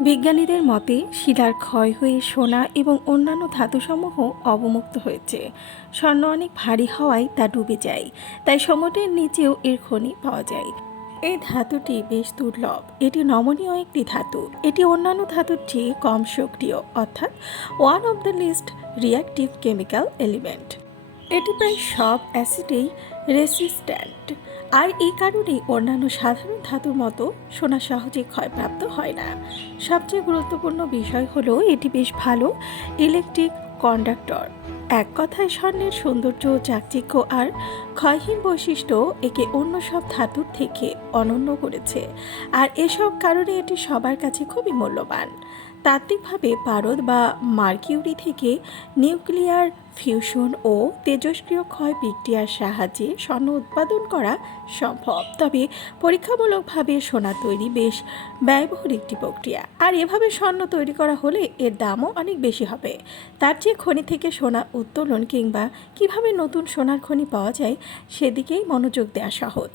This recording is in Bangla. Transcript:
বিজ্ঞানীদের মতে, শিলার ক্ষয় হয়ে সোনা এবং অন্যান্য ধাতুসমূহ অবমুক্ত হয়েছে। স্বর্ণ অনেক ভারী হওয়ায় তা ডুবে যায়, তাই সমুদ্রের নিচেও এর খনি পাওয়া যায়। এই ধাতুটি বেশ দুর্লভ। এটি নমনীয় একটি ধাতু। এটি অন্যান্য ধাতুর চেয়ে কম সক্রিয়, অর্থাৎ one of the least reactive chemical element এটি প্রায় সব অ্যাসিডেই রেসিস্ট্যান্ট আর এই কারণেই অন্যান্য সাধারণ ধাতুর মতো সোনা সহজে ক্ষয়প্রাপ্ত হয় না। সবচেয়ে গুরুত্বপূর্ণ বিষয় হলো, এটি বেশ ভালো ইলেকট্রিক কন্ডাক্টর। এক কথায়, স্বর্ণের সৌন্দর্য, চাকচিক্য আর ক্ষয়হীন বৈশিষ্ট্য একে অন্য সব ধাতুর থেকে অনন্য করেছে। আর এসব কারণে এটি সবার কাছে খুবই মূল্যবান। তাত্ত্বিকভাবে পারদ বা মার্কিউরি থেকে নিউক্লিয়ার ফিউশন ও তেজস্ক্রিয় ক্ষয় বিক্রিয়ার সাহায্যে স্বর্ণ উৎপাদন করা সম্ভব। তবে পরীক্ষামূলকভাবে সোনা তৈরি বেশ ব্যয়বহুল একটি প্রক্রিয়া। আর এভাবে স্বর্ণ তৈরি করা হলে এর দামও অনেক বেশি হবে। তার চেয়ে খনি থেকে সোনা উত্তোলন কিংবা কীভাবে নতুন সোনার খনি পাওয়া যায়, সেদিকেই মনোযোগ দেওয়া সহজ।